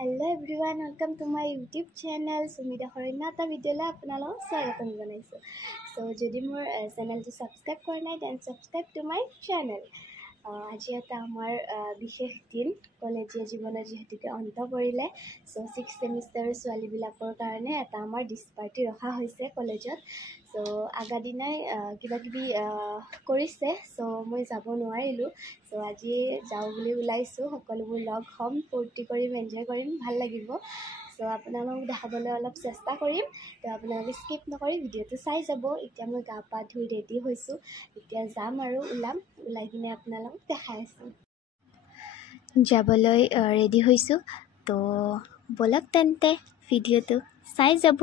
Hello everyone, welcome to my YouTube channel. Sumida Horina ta video la apnalok swagatam janaisu. So jodi mor channel to subscribe kora nai then subscribe to my channel. আজি এটা আমাৰ বিশেষ দিন কলেজীয়া জীৱনৰ যেহেতুকে অন্ত পৰিলে so 6th সেমিষ্টাৰৰ ছোৱালীবিলাকৰ কাৰণে এটা আমাৰ ডিছ পাৰ্টি ৰখা হৈছে কলেজত সো আগা দিনাই কিবা কিবি কৰিছে সো মই যাব নোৱাৰিলো সো আজি যাও বুলি ওলাইছো সকলোবোৰ লগ হম ফূৰ্তি কৰিম এনজয় কৰিম ভাল লাগিব সো আপোনালোকক দেখাবলৈ অলপ চেষ্টা কৰিম তো আপোনালোকে স্কিপ নকৰি ভিডিঅ'টো চাই যাব এতিয়া মই গা পা ধুই ৰেডি হৈছো এতিয়া যাম আৰু ওলাই কিনে আপোনালোকক দেখাই আছো যাবলৈ ৰেডি হৈছো তো বলক তেন্তে ভিডিঅ'টো চাই যাব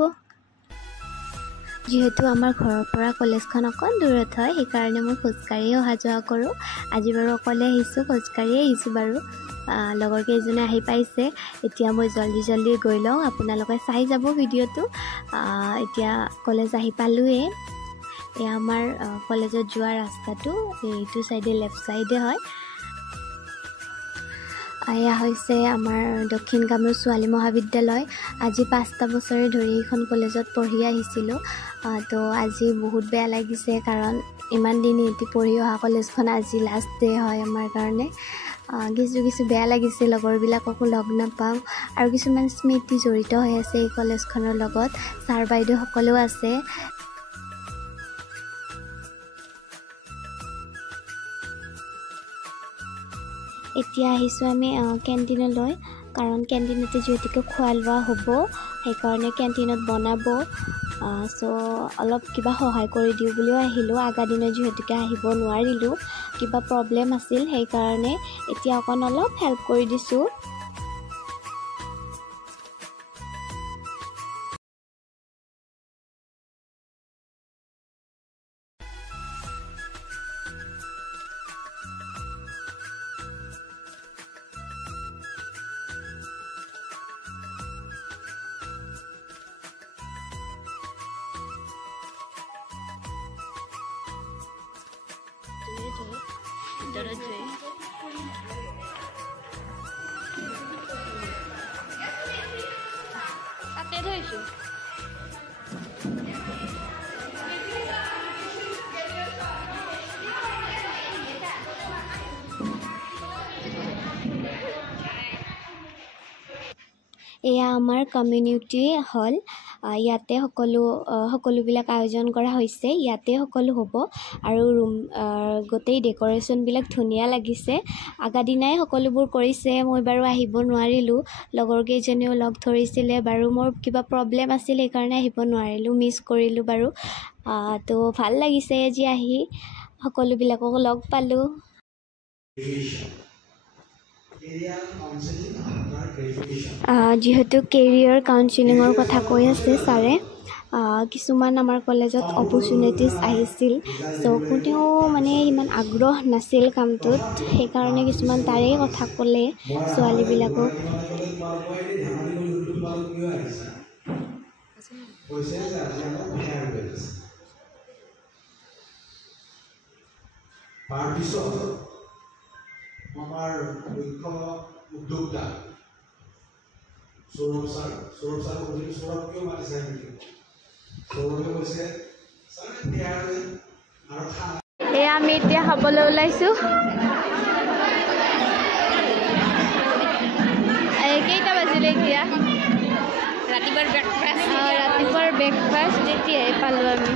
যেহেতু আমাৰ ঘৰৰ পৰা কলেজখন অকণ দূৰত হয় সেইকাৰণে মই খোজকাঢ়ি অহা যোৱা কৰোঁ আজি বাৰু অকলে আহিছোঁ খোজকাঢ়ি আহিছোঁ বাৰু লগৰ কেইজনে আহি পাইছে এতিয়া মই জলদি গৈ লওঁ আপোনালোকে চাই যাব ভিডিঅ'টো এতিয়া কলেজ আহি পালোৱে এয়া আমাৰ কলেজত যোৱা ৰাস্তাটো এইটো সাইডে লেফট সাইডে হয় আয়া হৈছে আমাৰ দক্ষিণ কামৰূপ ছোৱালী মহাবিদ্যালয় আজি 5টা বছৰে ধৰি এখন কলেজত পঢ়ি আহিছিলো তো আজি বহুত বেয়া লাগিছে কাৰণ ইমান দিন এতি পঢ়ি অহা কলেজখন আজি লাষ্ট ডে হয় আমাৰ কাৰণে কিছু বেয়া লাগিছে লগৰবিলাককো লগ নাপাওঁ আৰু কিছুমান স্মৃতি জড়িত হৈ আছে এই কলেজখনৰ লগত ছাৰ বাইদেউ সকলো আছে এতিয়া আহিছো আমি ক্যান্টিনলৈ কাৰণ ক্যান্টিনতে যেহেতুকে খোৱা লোৱা হ'ব সেইকাৰণে ক্যান্টিনত বনাব সো অলপ কিবা সহায় কৰি দিও বুলিও আহিলো আগা দিনে যেহেতুকে আহিব নোৱাৰিলো কিবা প্ৰবলেম আছিল সেইকাৰণে এতিয়া অকন অলপ হেল্প কৰি দিছো এয়া আমাৰ কমিউনিটি হল ইয়াতে সকলোবিলাক আয়োজন কৰা হৈছে ইয়াতে সকলো হ'ব আৰু ৰুম গোটেই ডেকোৰেশন বিলাক ধুনিয়া লাগিছে আগা দিনাই সকলোবোৰ কৰিছে মই বাৰু আহিব নোৱাৰিলো লগৰ কেইজনেও লগ ধৰিছিলে বাৰু মোৰ কিবা প্ৰবলেম আছিল এই কাৰণে আহিব নোৱাৰিলো মিছ কৰিলো বাৰু তো ভাল লাগিছে আজি আহি সকলোবিলাকক লগ পালো যেহেতু কেৰিয়াৰ কাউন্সেলিঙৰ কথা কৈ আছে ছাৰে কিছুমান আমাৰ কলেজত অপৰচুনিটিজ আহিছিল সো কোনেও মানে ইমান আগ্ৰহ নাছিল কামটোত সেইকাৰণে কিছুমান তাৰে কথা ক'লে ছোৱালীবিলাকক আমাৰ মুখ্য উদ্যোক্তা সৌৰভ ছাৰ কিয় মাতিছে নেকি সৌৰভে কৈছে ছাৰ আৰু এয়া আমি এতিয়া খাবলৈ ওলাইছো কেইটা বাজিলে এতিয়া ৰাতিপুৱাৰ ব্ৰেকফাষ্ট এতিয়াই পালো আমি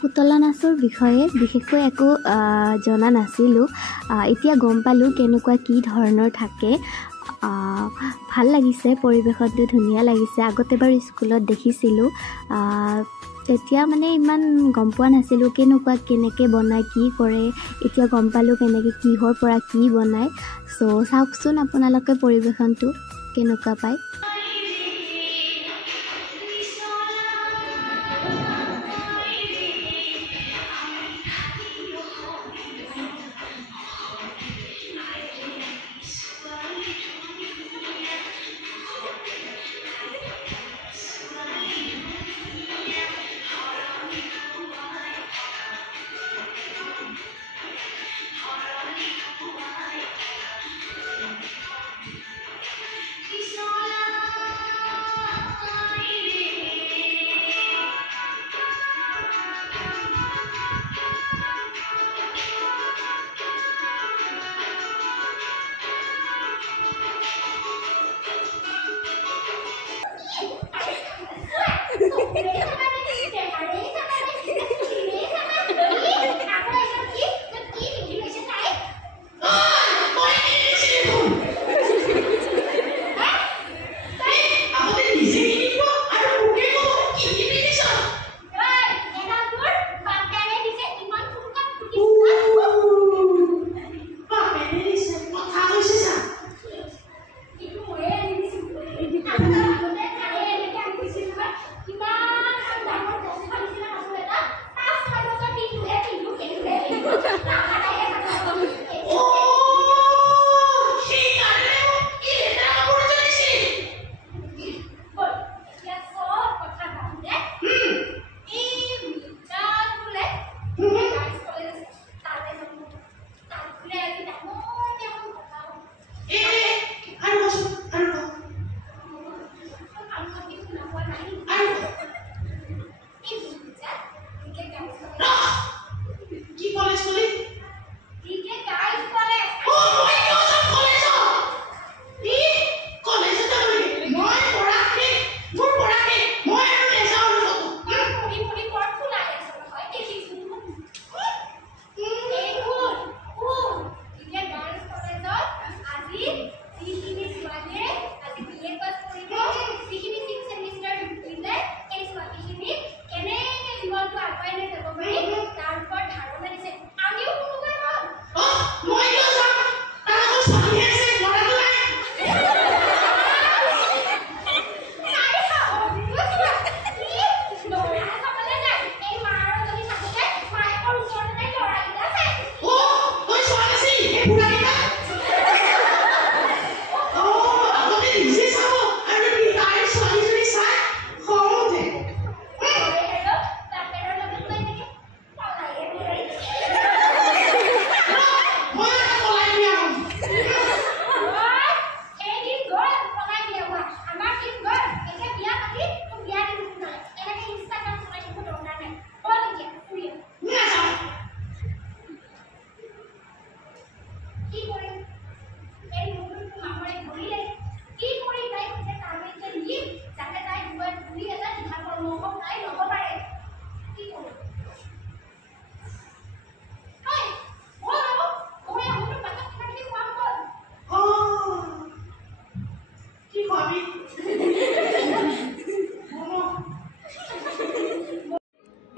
পুতলা নাচৰ বিষয়ে বিশেষকৈ একো জনা নাছিলো এতিয়া গম পালো কেনেকুৱা কি ধৰণৰ থাকে ভাল লাগিছে পৰিবেশটো ধুনিয়া লাগিছে আগতে বাৰু স্কুলত দেখিছিলো তেতিয়া মানে ইমান গম পোৱা নাছিলো কেনেকে বনায় কি কৰে এতিয়া গম পালো কেনেকে কিহৰ পৰা কি বনায় সো চাওকচোন আপোনালোকে পৰিবেশনটো কেনেকুৱা পায়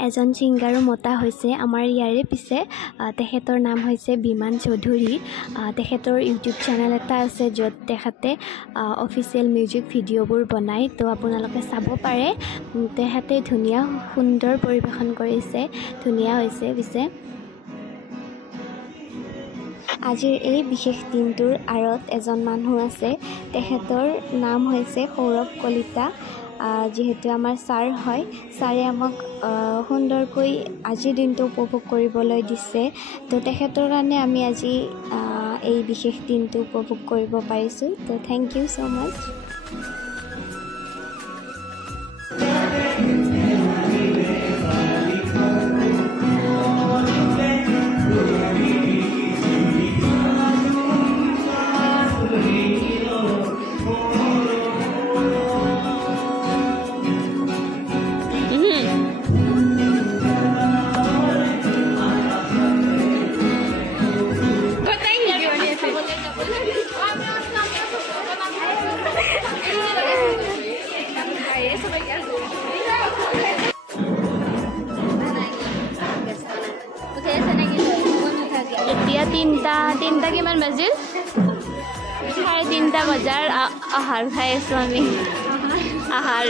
এজন ছিংগাৰো মতা হৈছে আমাৰ ইয়াৰে পিছে তেখেতৰ নাম হৈছে বিমান চৌধুৰী তেখেতৰ ইউটিউব চেনেল এটা আছে য'ত তেখেতে অফিচিয়েল মিউজিক ভিডিঅ'বোৰ বনায় তো আপোনালোকে চাব পাৰে তেখেতে ধুনীয়া সুন্দৰ পৰিৱেশন কৰিছে ধুনীয়া হৈছে পিছে আজিৰ এই বিশেষ দিনটোৰ আঁৰত এজন মানুহ আছে তেখেতৰ নাম হৈছে সৌৰভ কলিতা যিহেতু আমাৰ ছাৰ হয় ছাৰে আমাক সুন্দৰকৈ আজিৰ দিনটো উপভোগ কৰিবলৈ দিছে তো তেখেতৰ কাৰণে আমি আজি এই বিশেষ দিনটো উপভোগ কৰিব পাৰিছোঁ তো থেংক ইউ ছ' মাছ এতিয়া তিনিটা কিমান বাজিল 3:30 বজাৰ আহাৰ খাই আছোঁ আমি আহাৰ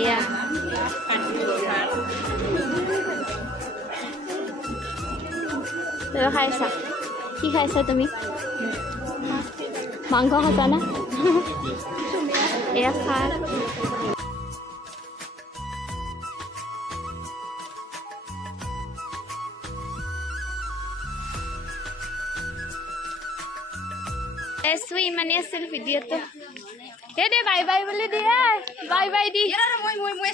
এয়া তই খাইছা কি খাইছা তুমি মাংস খাইছা না এয়া ভাত এসো ইমানে আছিল ভিডিওটো এ দে বাই বাই বলি দিয়া বাই বাই দি মই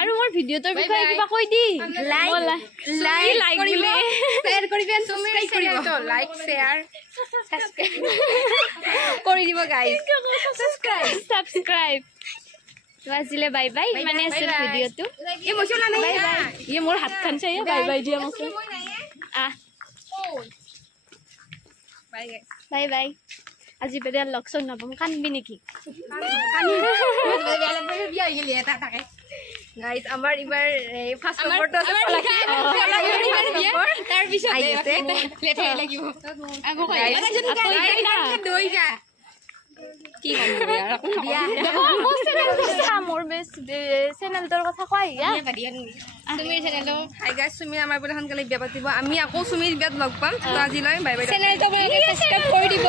আৰু মোৰ ভিডিওটোৰ বিষয়ে কিবা কৈ দি লাইক কৰিবে শেয়াৰ কৰিবে সাবস্ক্ৰাইব কৰিব লাইক শেয়াৰ সাবস্ক্ৰাইব কৰি দিব গাইস সাবস্ক্ৰাইব তো আজিলে বাই বাই মানে আছিল ভিডিওটো এই মছলা নাই বাই বাই এই মোৰ হাতখন চাই বাই বাই দিয়া মছলা বাই বাই আজি বেয়া লক্ষণ নবম কানবি নেকি গাইস আমাৰ ইবাৰ ফাৰ্স্ট নম্বৰটো আছে তাৰ পিছত লেটাই লাগিব আকৌ দই যা কি মোৰ চেনেলটোৰ কথা কয় সুমিৰ চেনেলটো হাই গাইস সুমি আমাৰ বোলে সোনকালে বিয়া পাতিব আমি আকৌ সুমিৰ বিয়াত লগ পাম তো আজিলৈ বাই বাই চেনেলটো সাবস্ক্ৰাইব কৰি দিব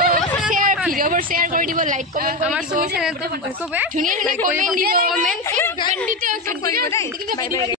শেয়াৰ ভিডিঅ'বোৰ শেয়াৰ কৰি দিব লাইক কমেন্ট আমাৰ সুমি চেনেলটো চবে ধুনীয়া ধুনীয়া কমেন্ট দিব কমেন্ট কৰিব দেই বাই বাই